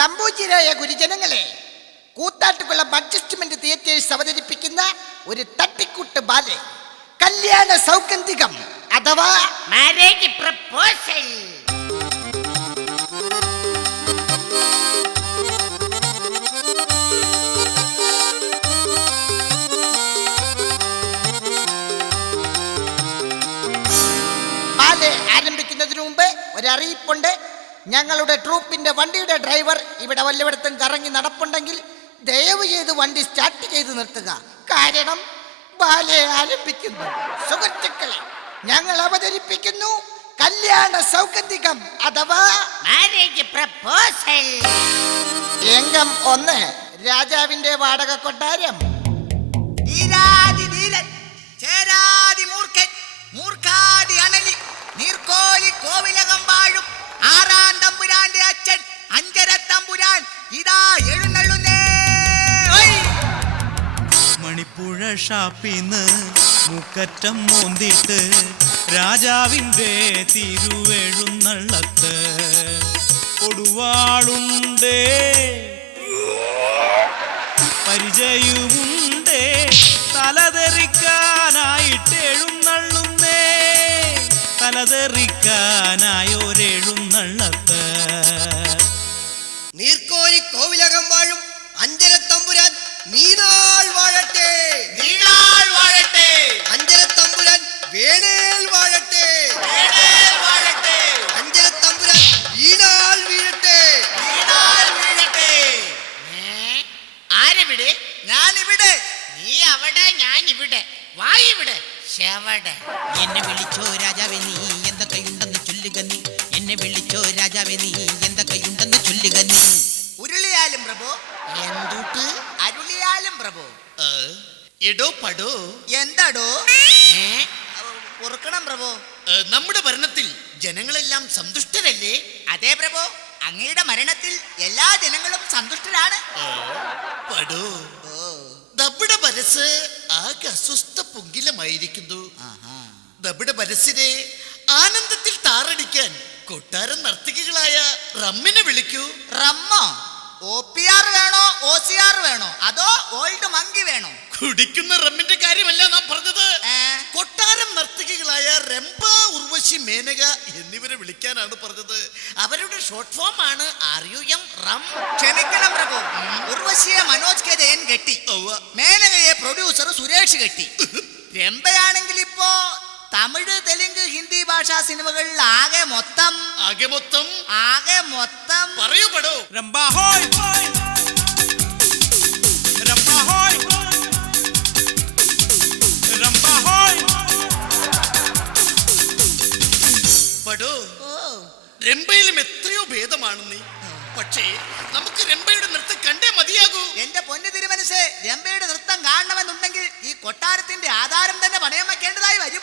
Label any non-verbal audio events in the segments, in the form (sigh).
സംപൂജ്യരായ ഗുരുജനങ്ങളെ Koothattukulam adjustment theatres അവതരിപ്പിക്കുന്ന ഒരു തട്ടിക്കൂട്ട് ബാലെ കല്യാണ സൗഗന്ധികം അഥവാ മാരേജ് പ്രപ്പോസൽ ബാലെ ആരംഭിക്കുന്നതിന് മുമ്പ് ഒരറിയിപ്പുണ്ട്. ഞങ്ങളുടെ ട്രൂപ്പിന്റെ വണ്ടിയുടെ ഡ്രൈവർ ഇവിടെ വല്ലയിടത്തും കറങ്ങി നടപ്പുണ്ടെങ്കിൽ ദയവ് ചെയ്ത് വണ്ടി സ്റ്റാർട്ട് ചെയ്ത് നിർത്തുക. കാരണം ബാലെ ആലപിക്കുന്നു. സുഹൃത്തുക്കളെ ഞങ്ങൾ അവതരിപ്പിക്കുന്നു കല്യാണ സൗഗന്ധികം അഥവാ മാരേജ് പ്രപ്പോസൽ രംഗം ഒന്ന് രാജാവിന്റെ വാടക കൊട്ടാരം. മൂർഖാതി അണലി നീർക്കോലി കോവിലകം വാഴും. ആറാം തമ്പുരാന്റെ അച്ഛൻ അഞ്ചര തമ്പുരാൻ. ഇതാ എഴുന്നള്ളുന്നേ! മണിപ്പുഴ ഷാപ്പിന്ന് മുക്കറ്റം മോന്തിട്ട് രാജാവിന്റെ തിരുവെഴുന്നള്ളത്ത്. കൊടുവാളുണ്ട്. പരിചയവുമുണ്ടേ തലതെറിക്കാനായിട്ട് എഴുന്നള്ളുന്നേ. തലതെറിക്കാനായൊരെഴുന്നള്ളത്ത് ഇവിടെ വായിവിടെ എന്നെ വിളിച്ചോ രാജാവേ നീ എന്തൊക്കെയുണ്ടെന്ന് ചൊല്ലുക നീ. എന്നെ വിളിച്ചോ രാജാവേ നീ എന്തൊക്കെയുണ്ടെന്ന് ചൊല്ലുക നീ. ഉരുളിയാലും പ്രഭു. എന്തുട്ട്? അരുളിയാലും പ്രഭു. എടോ പടോ. എന്താടോ? ഉറക്കണം പ്രഭു. നമ്മുടെ ഭരണത്തിൽ ജനങ്ങളെല്ലാം സന്തുഷ്ടരല്ലേ? അതെ പ്രഭു. അങ്ങയുടെ മരണത്തിൽ എല്ലാ ജനങ്ങളും സന്തുഷ്ടരാണ്. പടോ. നമ്മുടെ മനസ്സ് ആകെ അസ്വസ്ഥ പൊങ്കിലമായിരിക്കുന്നു. നമ്മുടെ മനസ്സിനെ ആനന്ദത്തിൽ താറടിക്കാൻ കൊട്ടാരം നർത്തകികളായ റമ്മിനെ വിളിക്കൂ. റമ്മ? ഒ പി ആർ വേണോ? ഒ സി ആർ വേണോ? അതോ ഓൾഡ് മങ്കി വേണോ? കുടിക്കുന്ന റമ്മിന്റെ കാര്യമല്ല നാം പറഞ്ഞത്. കൊട്ടാരം ഉർവശി മേനക എന്നിവരെ വിളിക്കാനാണ് പറഞ്ഞത്. അവരുടെ ഷോർട്ട് ഫോം ആണ് ആർ യു എം റം ക്ഷമിക്കണം പ്രഭു. ഉർവശിയെ മനോജ് കെ ജയൻ കെട്ടി. മേനകയെ പ്രൊഡ്യൂസർ സുരേഷ് കെട്ടി. (laughs) രംഭയാണെങ്കിൽ ഇപ്പോ തമിഴ് തെലുങ്ക് ഹിന്ദി ഭാഷാ സിനിമകളിൽ ആകെ മൊത്തം. ആകെ മൊത്തം. ആകെ മൊത്തം. പറയൂ പടോ. രംബാ ഹോയ്. പടോ. രംഭയിലും എത്രയോ ഭേദമാണ് നീ. പക്ഷേ നമുക്ക് രംഭയുടെ നൃത്തം കണ്ടേ മതിയാകൂ. എന്റെ പൊന്നു തിരുമനസ് രംഭയുടെ നൃത്തം കാണണമെന്നുണ്ടെങ്കിൽ ഈ കൊട്ടാരത്തിന്റെ ആധാരം തന്നെ പണയം വെക്കേണ്ടതായി വരും.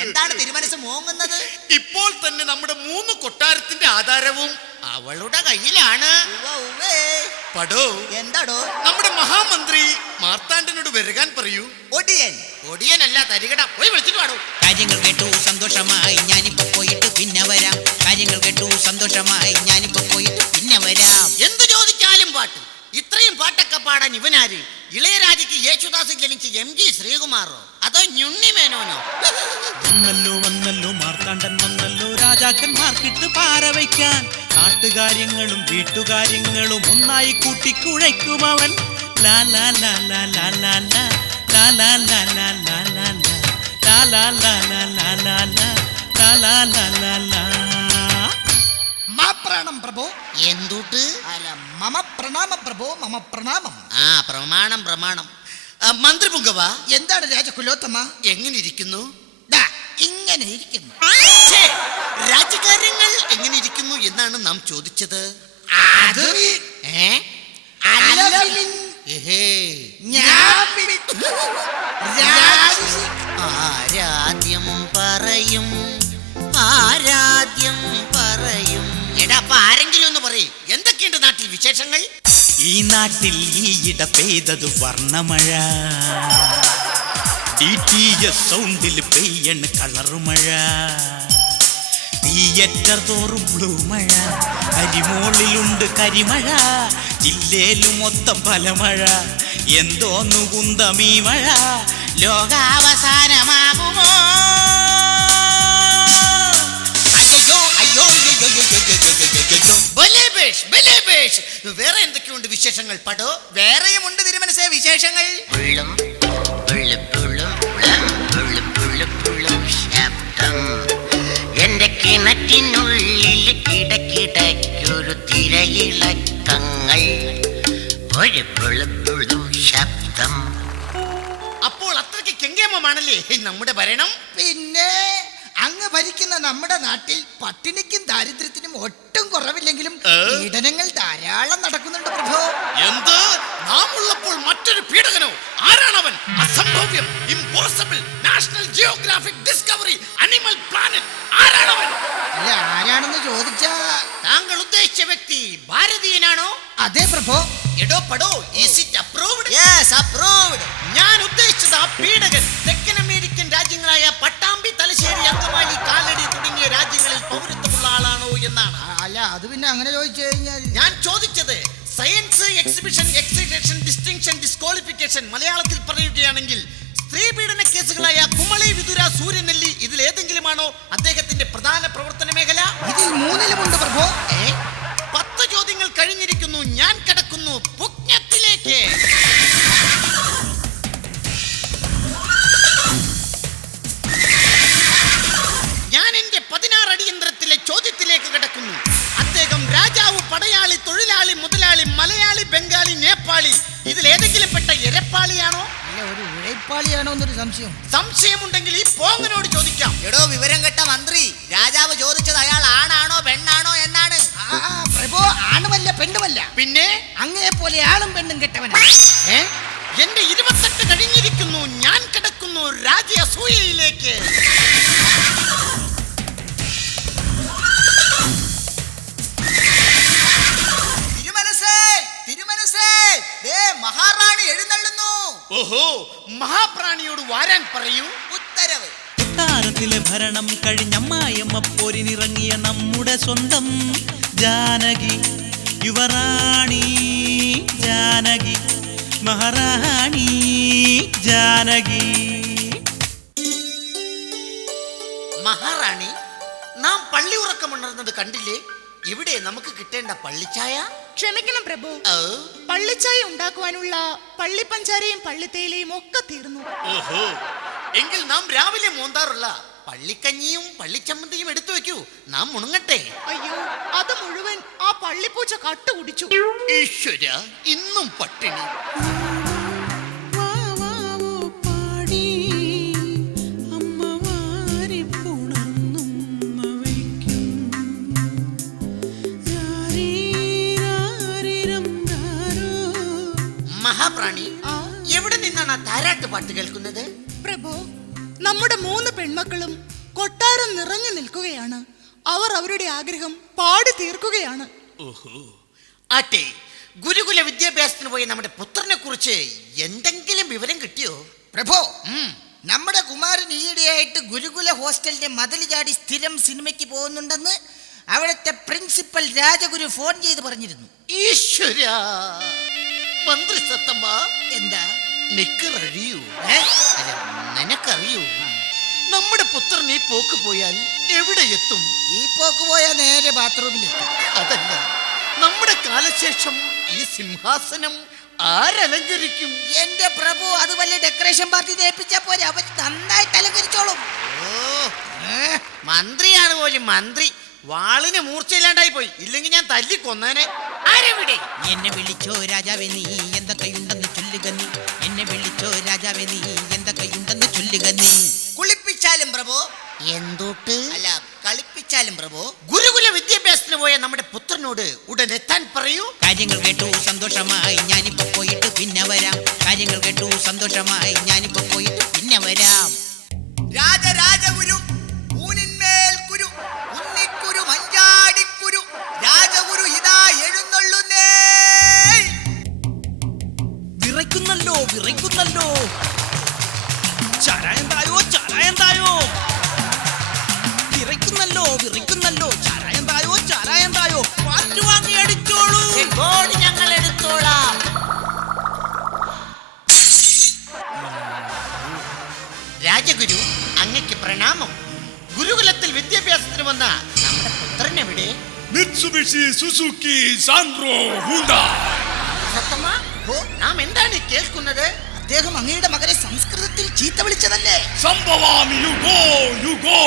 എന്താണ് തിരുമനസ് മോങ്ങുന്നത്? ഇപ്പോൾ തന്നെ നമ്മുടെ മൂന്ന് കൊട്ടാരത്തിന്റെ ആധാരവും അവളുടെ കയ്യിലാണ്. ഉവ്വ. പടോ? എന്താടോ? നമ്മുടെ മഹാമന്ത്രി മാർത്താണ്ഡനോട് വരകാൻ പറയൂ. ഒടിയൻ. ഒടിയനല്ല തരികട. പോയി വിളിച്ചിട്ട് പാടോ. കാര്യങ്ങൾ കേട്ടു സന്തോഷമായി ഞാനിപ്പോ പോയിട്ട് പിന്നെ വരാം. കാര്യങ്ങൾ കേട്ടു സന്തോഷമായി ഞാനിപ്പോ പോയിട്ട് പിന്നെ വരാം. എന്ത് ചോദിച്ചാലും പാട്ട്. ഇത്രയും പാട്ടൊക്കെ പാടാൻ ഇവനാര്? ഇളയരാജയ്ക്ക് യേശുദാസ് ജനിച്ച എം ജി ശ്രീകുമാറോ? അതോ ഞുണ്ണി മേനോനോ? വന്നല്ലോ വന്നല്ലോ മാർത്താണ്ഡൻ വന്നല്ലോ. രാജാക്കന്മാർക്കിട്ട് പാര വയ്ക്കാൻ നാട്ടുകാര്യങ്ങളും വീട്ടുകാര്യങ്ങളും ഒന്നായി കൂട്ടിക്കുഴയ്ക്കും അവൻ ലാ ലാ ലാ ലാ ലാ ലാ ലാ. ലാ ലാ ലാ ലാ ലാ ലാ ലാ. ലാ ലാ ലാ ലാ ലാ ലാ ലാ. ലാ ലാ ലാ ലാ ലാ. മാ പ്രണം പ്രഭു എന്തുട്ട് അല്ല മമ പ്രണാമ പ്രഭോ മമ പ്രണാമം ആ പ്രമാണം പ്രമാണം മന്ത്രി പുങ്കവ എന്താണ് രാജകുലോത്തമ എങ്ങനെ ഇരിക്കുന്നു ഇങ്ങനെ ഇരിക്കുന്നു. രാജകാര്യങ്ങൾ രാജ്യകാര്യങ്ങൾ എങ്ങനെ ഇരിക്കുന്നു എന്നാണ് നാം ചോദിച്ചത്? അത് ആരാദ്യം പറയും. ആരാധ്യം പറയും. എടാ അപ്പൊ ആരെങ്കിലും ഒന്ന് പറയും. എന്തൊക്കെയുണ്ട് നാട്ടിൽ വിശേഷങ്ങൾ? ഈ നാട്ടിൽ ഈയിട പെയ്തത് വർണമഴ. സൗണ്ടിൽ പെയ്യണ് കളറുമഴ തീയറ്റർ തോറും ബ്ലൂ മഴ. കരിമോളിലുണ്ട് കരിമഴ. ജില്ലയിലും മൊത്തം പലമഴ എന്തോന്നു കുന്തമീ മഴ. ലോകാവസാനമാകുമോ? വേറെ എന്തൊക്കെയുണ്ട് വിശേഷങ്ങൾ? പടോ വേറെയും ഉണ്ട് തിരുമനസേ വിശേഷങ്ങൾ? തിരയിളക്കങ്ങൾ ഒരു പുള്ളു ശബ്ദം. അപ്പോൾ അത്രയ്ക്ക് കെങ്കേമമാണല്ലേ? നമ്മുടെ ഭരണം. പിന്നെ ഭരിക്കുന്ന നമ്മുടെ നാട്ടിൽ പട്ടിണിക്കും ദാരിദ്ര്യത്തിനും ഒട്ടും കുറവില്ലെങ്കിലും പീഡനങ്ങൾ ധാരാളം നടക്കുന്നുണ്ട് പ്രഭു. എന്ത്? നാം ഉള്ളപ്പോൾ മറ്റൊരു പീഡകനോ? ആരാണവൻ? അസംഭവ്യം impossible National Geographic Discovery Animal Planet ആരാണവൻ? അല്ല ആരാണെന്ന് ചോദിച്ചാ താങ്കൾ ഉദ്ദേശിച്ച വ്യക്തി ഭാരതീയനാണോ? അതെ പ്രഭു. എടോ പടോ is it approved yes approved ഞാൻ ഉദ്ദേശിച്ചത് ആ പീഡകൻ തെക്കൻ അമേരിക്കൻ രാജ്യങ്ങളായ പട്ടാമ്പി തലശ്ശേരി അങ്കമാലി കാലടി തുടങ്ങിയ രാജ്യങ്ങളിൽ പൗരത്വമുള്ള ആളാണോ എന്നാണ്. അല്ല അത് പിന്നെ അങ്ങനെ ചോദിച്ചു കഴിഞ്ഞാൽ ഞാൻ ചോദിച്ചത് science exhibition exhibition distinction disqualification മലയാളത്തിൽ പറയുകയാണെങ്കിൽ സ്ത്രീ പീഡന കേസുകളായ കുമളി വിതുര സൂര്യനെല്ലി ഇതിൽ ഏതെങ്കിലുമാണോ അദ്ദേഹത്തിന്റെ പ്രധാന പ്രവർത്തന മേഖല? ഇതിൽ മൂന്നിലുമുണ്ട് പ്രഭു? പത്ത് ചോദ്യങ്ങൾ കഴിഞ്ഞിരിക്കുന്നു ഞാൻ കിടക്കുന്നു പുജ്ഞത്തിലേക്ക് നേപ്പാളി ഇതിൽ ഏതെങ്കിലും പെട്ട എരപ്പാളിയാണോ അല്ല ഒരു ഉഴപ്പാളിയാണോ എന്നൊരു സംശയം. സംശയമുണ്ടെങ്കിൽ ഈ പോങ്ങനോട് ചോദിക്കാം. എടോ വിവരം കെട്ട മന്ത്രി. രാജാവ് ചോദിച്ചത് അയാൾ ആണാണോ പെണ്ണാണോ എന്നാണ്. ആ പ്രഭു ആണുമല്ല പെണ്ണുമല്ല. പിന്നെ? അങ്ങയെ പോലെ ആളും പെണ്ണും കെട്ടവനാണ് ഏ? എന്റെ ഇരുപത്തെട്ട് കഴിഞ്ഞിരിക്കുന്നു. ഞാൻ കിടക്കുന്നു രാജ്യ അസൂയയിലേക്ക് മഹാറാണി എഴുന്നള്ളുന്നു. ഓഹോ മഹാപ്രാണിയോട് വാരാൻ പറയൂ. ഉത്തരവ്. കൊട്ടാരത്തിലെ ഭരണം കഴിഞ്ഞമ്മായമ്മ പോരിനിറങ്ങിയ നമ്മുടെ സ്വന്തം ജാനകി യുവറാണി ജാനകി മഹാറാണി ജാനകി. മഹാറാണി നാം പള്ളി ഉറക്കമുണർന്നത് കണ്ടില്ലേ? എവിടെ നമുക്ക് കിട്ടേണ്ട പള്ളിച്ചായ? ക്ഷമിക്കണം പ്രഭു. പള്ളിച്ചായ ഉണ്ടാക്കുവാനുള്ള പള്ളിപ്പഞ്ചാരയും പള്ളിത്തേയിലയും ഒക്കെ തീർന്നു. ഓഹോ. എങ്കിൽ നാം രാവിലെ മോന്താറുള്ള പള്ളിക്കഞ്ഞിയും പള്ളിച്ചമ്മന്തിയും എടുത്തു വെക്കൂ. നാം മുണങ്ങട്ടെ അയ്യോ അത് മുഴുവൻ ആ പള്ളിപ്പൂച്ച കട്ടുകുടിച്ചു ഈശ്വര ഇന്നും പട്ടിണി. മഹാപ്രാണി എവിടെ നിന്നാണ് ആ താരാട്ട് പാട്ട് കേൾക്കുന്നത്? പ്രഭു നമ്മുടെ മൂന്ന് പെൺമക്കളും കൊട്ടാരം നിറഞ്ഞു നിൽക്കുകയാണ്. അവർ അവരുടെ ആഗ്രഹം പാടി തീർക്കുകയാണ്. ആട്ടെ ഗുരുകുല വിദ്യാഭ്യാസത്തിന് പോയ നമ്മുടെ പുത്രനെ കുറിച്ച് എന്തെങ്കിലും വിവരം കിട്ടിയോ? പ്രഭോ ഉം. നമ്മുടെ കുമാരൻ ഈയിടെയായിട്ട് ഗുരുകുല ഹോസ്റ്റലിന്റെ മതിൽ ചാടി സ്ഥിരം സിനിമയ്ക്ക് പോകുന്നുണ്ടെന്ന് അവിടുത്തെ പ്രിൻസിപ്പൽ രാജഗുരു ഫോൺ ചെയ്ത് പറഞ്ഞിരുന്നു. ഈശ്വര. മന്ത്രി സത്തമ്മ എന്താ നിക്കറിയൂ അല്ല നിനക്കറിയൂ. നമ്മുടെ പുത്രൻ ഈ പോക്ക് പോയാൽ എവിടെ എത്തും? ഈ പോക്ക് പോയാൽ നേരെ ബാത്റൂമിലെത്തും അതല്ല നമ്മുടെ കാലശേഷം ഈ സിംഹാസനം ആരലങ്കരിക്കും? എന്റെ പ്രഭു അത് വല്ല ഡെക്കറേഷൻ പാർട്ടി ഏൽപ്പിച്ചാ പോരെ? അവർ നന്നായിട്ട് അലങ്കരിച്ചോളും. മന്ത്രിയാണ് പോലും മന്ത്രി. വാളിന് മൂർച്ചയില്ലാണ്ടായി പോയി. ഇല്ലെങ്കിൽ ഞാൻ തല്ലി കൊന്നേനെ എന്നെ വിളിച്ചോ രാജാവേ നീ എന്തൊക്കെയുണ്ടെന്ന് ചൊല്ലുക നീ? എന്നെ വിളിച്ചോ രാജാവേ നീ എന്തൊക്കെയുണ്ടെന്ന് ചൊല്ലുക നീ? കുളിപ്പിച്ചാലും പ്രഭു? എന്തോട്ട്? അല്ല കളിപ്പിച്ചാലും പ്രഭു? ഗുരുകുല വിദ്യാഭ്യാസത്തിന് പോയ നമ്മുടെ പുത്രനോട് ഉടൻ എത്താൻ പറയൂ. കാര്യങ്ങൾ കേട്ടു സന്തോഷമായി ഞാനിപ്പോ പോയിട്ട് പിന്നെ വരാം. കാര്യങ്ങൾ കേട്ടു സന്തോഷമായി ഞാനിപ്പോ പോയിട്ട് പിന്നെ വരാം. രാജരാജഗുരു വിറയ്ക്കുന്നല്ലോ വിറയ്ക്കുന്നല്ലോ ചാരായം തായോ ചാരായം തായോ വിറയ്ക്കുന്നല്ലോ. വിറിക്കുന്നല്ലോ ചാരായം തായോ ചാരായം തായോ പാറ്റ് വാങ്ങി അടിച്ചോളൂ. ഗോൾഡ് ഞങ്ങൾ എടുത്തോളാം. രാജഗുരു അങ്ങക്ക് പ്രണാമം. ഗുരുകുലത്തിൽ വിദ്യാഭ്യാസത്തിന് വന്ന നമ്മുടെ പുത്രൻ എവിടെ? Mitsubishi Suzuki Santro Honda. സത്തമ്മ ഓ നാം എന്താണ് കേൾക്കുന്നത്? അദ്ദേഹം അങ്ങയുടെ മകനെ സംസ്കൃതത്തിൽ ചീത്ത വിളിച്ചതല്ലേ? സംഭവാമി യുഗോ യുഗോ.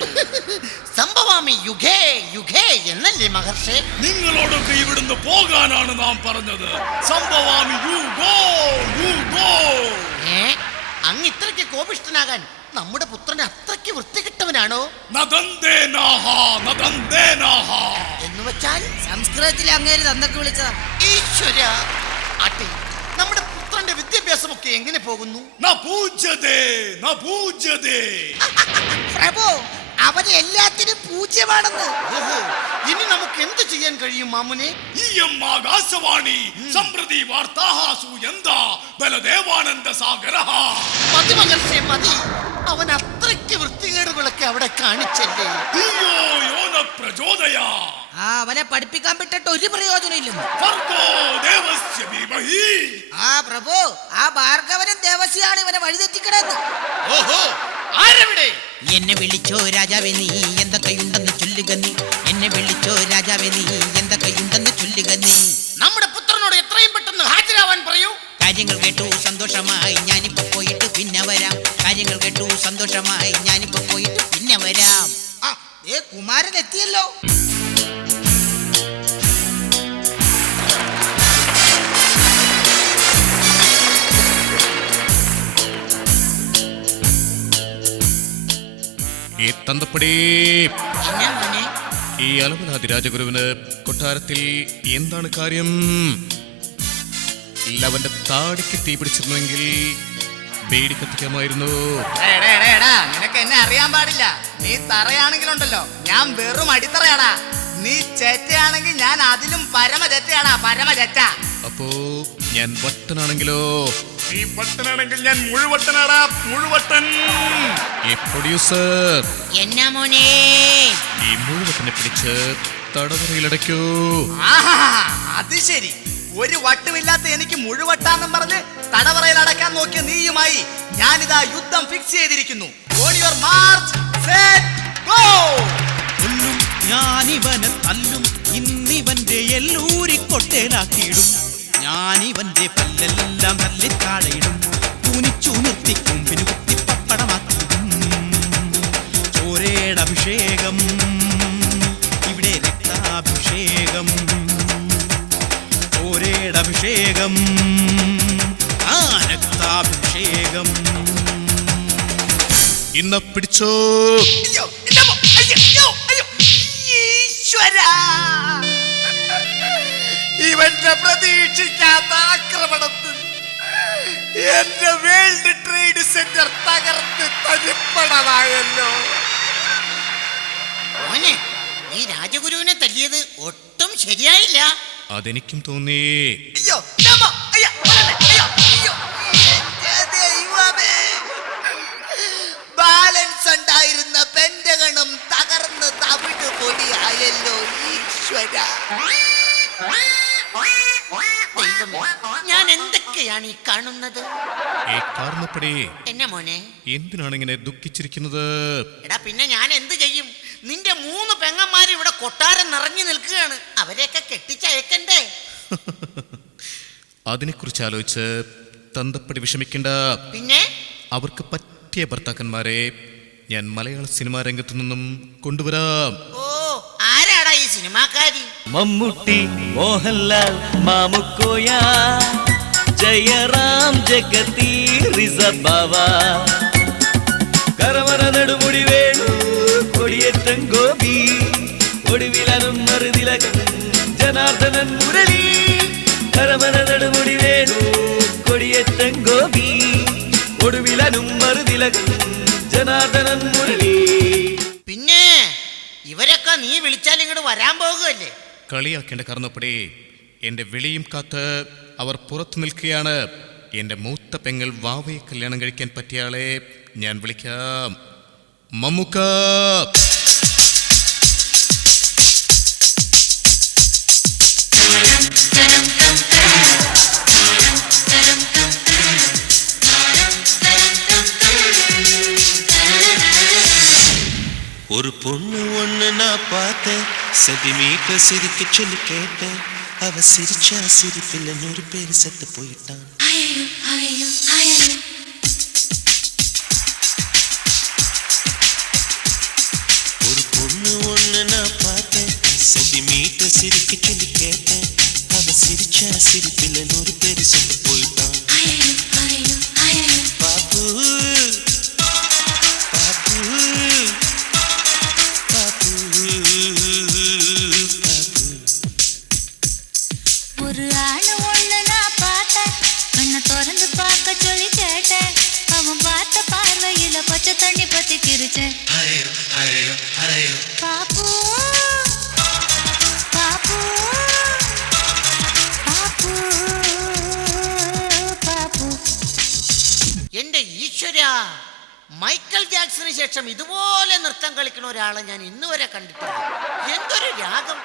(laughs) സംഭവാമി യുഗേ യുഗേ എന്നല്ലേ മഹർഷേ? നിങ്ങളോടൊക്കെ ഇവിടുന്ന് പോകാനാണ് നാം പറഞ്ഞത്. സംഭവാമി യുഗോ യുഗോ. ഏ? അങ്ങ് ഇത്രയ്ക്ക് കോപിഷ്ടനാകാൻ നമ്മുടെ പുത്രൻ അത്രയ്ക്ക് വൃത്തികെട്ടവനാണോ? എന്ന് വെച്ചാൽ സംസ്കൃതത്തിൽ അങ്ങേര് തന്നൊക്കെ വിളിച്ചതാ. ഈശ്വര ആട്ടെ പുത്രന്റെ വിദ്യാഭ്യാസമൊക്കെ എങ്ങനെ പോകുന്നു? പ്രഭു അവന് എല്ലാത്തിനും പൂജ്യമാണെന്ന്. ഓഹോ ഇനി നമുക്ക് എന്ത് ചെയ്യാൻ കഴിയും മാമുനെ? ആകാശവാണി വാർത്താഹാസു എന്താ? ബലദേവാനന്ദ സാഗരഃ മതി. അവൻ അത്രയ്ക്ക് അവിടെ കാണിച്ചല്ലേ? ആ അവനെ പഠിപ്പിക്കാൻ വിട്ടിട്ട് ഒരു പ്രയോജനം ദേവസ്യ ധീമഹി ആ പ്രഭു ആ ഭാർഗവനും ദേവസ്യാണ് ഇവനെ വഴിതെറ്റിക്കണെന്ന് ഓഹോ ആരെവിടെ? എന്നെ വിളിച്ചോ രാജാവേ നീ എന്തൊക്കെയുണ്ടെന്ന് ചൊല്ലുക നീ. എന്നെ വിളിച്ചോ രാജാവേ നീ. മോനെ? ഈ അലമനാഥി രാജഗുരുവിന് കൊട്ടാരത്തിൽ എന്താണ് കാര്യം? അവന്റെ താടിക്ക് തീ പിടിച്ചിരുന്നെങ്കിൽ ബേടി കത്തിക്കാമായിരുന്നു നിനക്ക് എന്നെ അറിയാൻ പാടില്ല. നീ തറയാണെങ്കിലുണ്ടല്ലോ. ഞാൻ വെറും അടിത്തറയാടാ. നീ ചെറ്റയാണെങ്കിൽ ഞാൻ അതിലും പരമ ചെറ്റയാടാ പരമ ചെറ്റ അപ്പോ ഞാൻ വട്ടനാണെങ്കിലോ ഈ വട്ടനാണെങ്കിൽ ഞാൻ മുഴുവട്ടനാടാ മുഴുവട്ടൻ. ഈ പ്രൊഡ്യൂസർ. എന്നാ മോനെ? ഈ മുഴുവട്ടനെ പിടിച്ച് തടവറയിലടയ്ക്കൂ. ആഹാ അത് ശരി. ഒരു വട്ടുമില്ലാത്ത എനിക്ക് മുഴുവട്ടാന്നും പറഞ്ഞ് തടവറയിൽ അടക്കാൻ നോക്കിയ നീയുമായി ഞാനിതാ യുദ്ധം ഫിക്സ് ചെയ്തിരിക്കുന്നു. On your march, set, go! കൊല്ലും ഞാനിവനെ തല്ലും ഇന്നിവന്റെ എല്ലൂരി കൊട്ടേലാക്കിയിടും. ഞാനിവന്റെ പല്ലെല്ലാം തല്ലിത്താഴയിടും തൂനിച്ചു നിർത്തി കൊമ്പിന് കുത്തി പപ്പടമാക്കിയിടും. ചോരയുടെ അഭിഷേകം ഇവിടെ രക്താഭിഷേകം. ചോരയുടെ അഭിഷേകം ആ രക്താഭിഷേകം. ഇന്ന പിടിച്ചോ? പ്രതീക്ഷിക്കാത്ത ആക്രമണത്തിൽ എന്റെ വേൾഡ് ട്രേഡ് സെന്റർ തകർത്ത് തരിപ്പണമായല്ലോ മോനെ നീ രാജഗുരുവിനെ തല്ലിയത് ഒട്ടും ശരിയായില്ല അതെനിക്കും തോന്നി അയ്യോ എന്റെ അമ്മ, അയ്യോ, വരല്ലേ, അയ്യോ, അയ്യോ. എന്റെ ദൈവമേ. ബാലൻസ് ഉണ്ടായിരുന്ന പെൻഡഗണും തകർന്ന് തവിട് പൊടിയായല്ലോ ഈശ്വര ഞാൻ എന്തൊക്കെയാണ് ഈ കാണുന്നത്? എന്നെ മോനെ. എന്തിനാണ് ഇങ്ങനെ ദുഃഖിച്ചിരിക്കുന്നത്? എടാ പിന്നെ ഞാൻ എന്ത് ചെയ്യും? നിന്റെ മൂന്ന് പെങ്ങന്മാർ ഇവിടെ കൊട്ടാരം നിറഞ്ഞു നിൽക്കുകയാണ്. അവരെയൊക്കെ കെട്ടിച്ചയക്കണ്ടേ? (laughs) അതിനെക്കുറിച്ച് ആലോചിച്ച് തന്തപ്പടി വിഷമിക്കണ്ട. പിന്നെ? അവർക്ക് പറ്റിയ ഭർത്താക്കന്മാരെ ഞാൻ മലയാള സിനിമാ രംഗത്തു നിന്നും കൊണ്ടുവരാം. ഓ ആരാടാ ഈ സിനിമാക്കാരി? മമ്മൂട്ടി മോഹൻലാൽ മാമുക്കോയ ജയറാം ജഗതി റിസബാവ കരവര നെടുമുടി വേണു കൊടിയേറ്റം ഗോപി. ഒടുവിലും മറുതിലകൻ ജനാർദ്ദനൻ മുരളി. കരമന നെടുമുടി വേണു കൊടിയേറ്റം ഗോപി. ഒടുവിലും മറുതിലകൻ ജനാർദ്ദനൻ മുരളി. പിന്നെ ഇവരൊക്കെ നീ വിളിച്ചാൽ ഇങ്ങോട്ട് വരാൻ പോകുകയല്ലേ കളിയാക്കേണ്ട കാരണപ്പടി എന്റെ വിളിയും കാത്ത് അവർ പുറത്തു നിൽക്കുകയാണ്. എന്റെ മൂത്ത പെങ്ങൾ വാവയെ കല്യാണം കഴിക്കാൻ പറ്റിയ ആളെ ഞാൻ വിളിക്കാം. മമ്മുക്ക! ஒரு பொண்ணு ஒண்ணு நான் பார்த்தேன். சென்டிமீட்டர் சிரிக்க சொல்லி கேட்டேன். அவ சிரிச்சா சிரிப்பில் நூறு பேர் செத்து போயிட்டான். ஒரு பொண்ணு ஒண்ணு நான் பார்த்தேன். சென்டிமீட்டர் சிரிக்க சொல்லி கேட்டேன். அவ சிரிச்சா சிரிப்பில் நூறு பேர் செத்து போயிட்டான். ഞാൻ ഇന്ന് വരെ കണ്ടിട്ടില്ല. എന്തൊരു രാഗം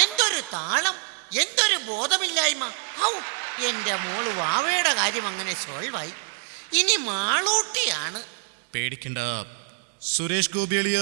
എന്തൊരു താളം എന്തൊരു ബോധമില്ലായ്മ. ഔ എന്റെ മോൾ വാവയുടെ കാര്യം അങ്ങനെ സോൾവായി. ഇനി മാളൂട്ടിയാണ്. പേടിക്കണ്ട. സുരേഷ് ഗോപിയളിയ.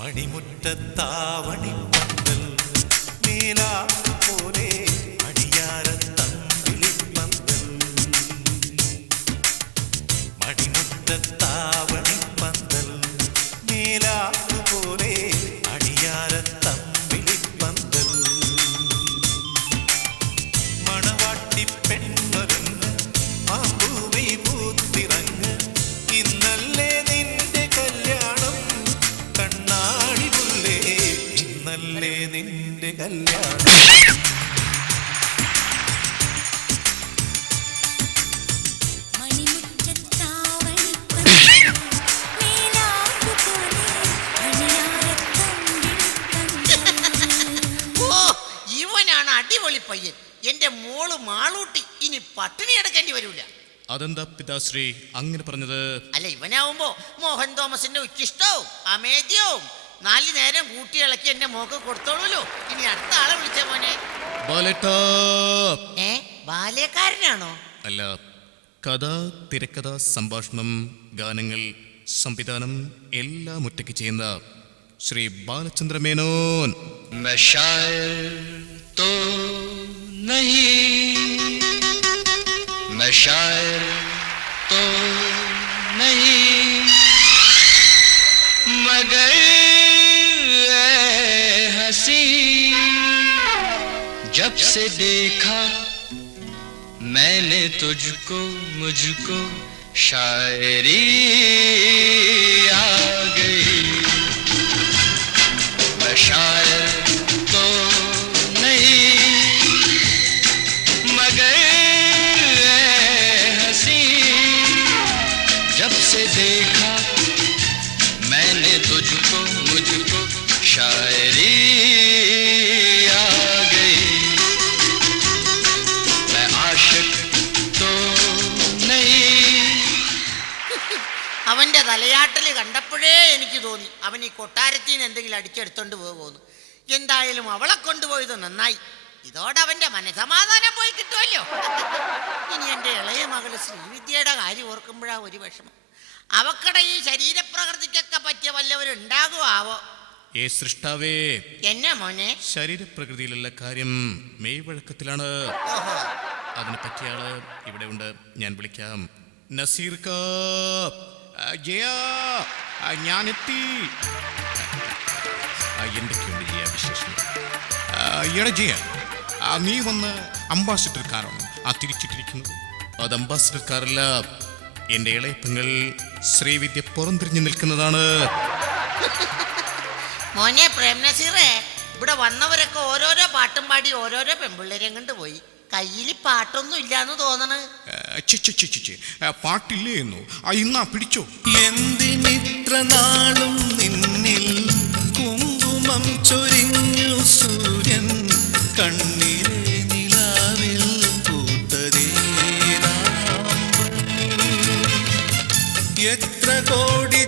മണിമുറ്റത്താവണി പന്തൽ നീലാ പോലെ മാളൂട്ടി ഇനി പട്ടിണി എടുക്കേണ്ടി വരൂല അതെന്താ പിതാശ്രീ അങ്ങനെ പറഞ്ഞത് അല്ല ഇവനാവുമ്പോ മോഹൻ തോമസിന്റെ ഉച്ചിഷ്ടവും അമേദ്യവും നാല് നേരം കൂട്ടി ഇളക്കി എന്റെ മോക്ക് കൊടുത്തോളൂല്ലോ ഇനി അടുത്ത ആളെ വിളിച്ച മോനെ ബാലേട്ടാ ഏ ബാല്യക്കാരനാണോ അല്ല കഥ തിരക്കഥ സംഭാഷണം ഗാനങ്ങൾ സംവിധാനം എല്ലാം ഒറ്റയ്ക്ക് ചെയ്യുന്ന ശ്രീ ബാലചന്ദ്ര മേനോൻ मैं शायर तो नहीं शायर तो नहीं, मगर हँसी। जब से देखा मैंने तुझको, मुझको, शायरी आ गई। मैं शायर देखा मैंने तुझको मुझको शायरी आ गई मैं आशिक तो नहीं അവന്റെ തലയാട്ടല് കണ്ടപ്പോഴേ എനിക്ക് തോന്നി അവൻ ഈ കൊട്ടാരത്തിൽ നിന്ന് എന്തെങ്കിലും അടിച്ചെടുത്തോണ്ട് പോകുന്നു എന്തായാലും അവളെ കൊണ്ടുപോയത് നന്നായി ഇതോടെ അവന്റെ മനസമാധാനം പോയി കിട്ടുമല്ലോ ഇനി എന്റെ ഇളയ മകള് ശ്രീവിദ്യയുടെ കാര്യം ഓർക്കുമ്പോഴാ ഒരു വിഷമം അവക്കടെ ഈ ശരീരപ്രകൃതിക്കൊക്കെ പറ്റിയ വല്ലവരും ഉണ്ടാകുമോ ആവോ ഏ സൃഷ്ടാവേ എന്നെ മോനെ. ശരീരപ്രകൃതിയിലുള്ള കാര്യം മെയ്വഴക്കത്തിലാണ് അതിനെ പറ്റിയ ആൾ ഇവിടെ ഉണ്ട്. ഞാൻ വിളിക്കാം. നസീർ ഞാനെത്തി. എന്തൊക്കെയുണ്ട് ജയ വിശേഷം എടാ ജയ നീ വന്ന് അംബാസിഡർ കാറാണ് ആ തിരിച്ചിട്ടിരിക്കുന്നത്? അത് അംബാസിഡർ കാറല്ല എന്റെ ഇളയപ്പങ്ങൾ പെങ്ങൾ ശ്രീവിദ്യ പുറംതിരിഞ്ഞു നിൽക്കുന്നതാണ്. മോനെ പ്രേംനസീറേ ഇവിടെ വന്നവരൊക്കെ ഓരോരോ പാട്ടും പാടി ഓരോരോ പെമ്പിള്ളേരെയും കണ്ട് പോയി. കയ്യിൽ പാട്ടൊന്നും ഇല്ലാന്ന് തോന്നണ്. പാട്ടില്ലേ എന്നോ. ആ ഇന്നാ പിടിച്ചോ. എന്തിനിത്ര നാളും നിന്നിൽ കുങ്കുമം ചൊരിഞ്ഞു സൂര്യൻ കണ്ണിൽ എത്ര കോടി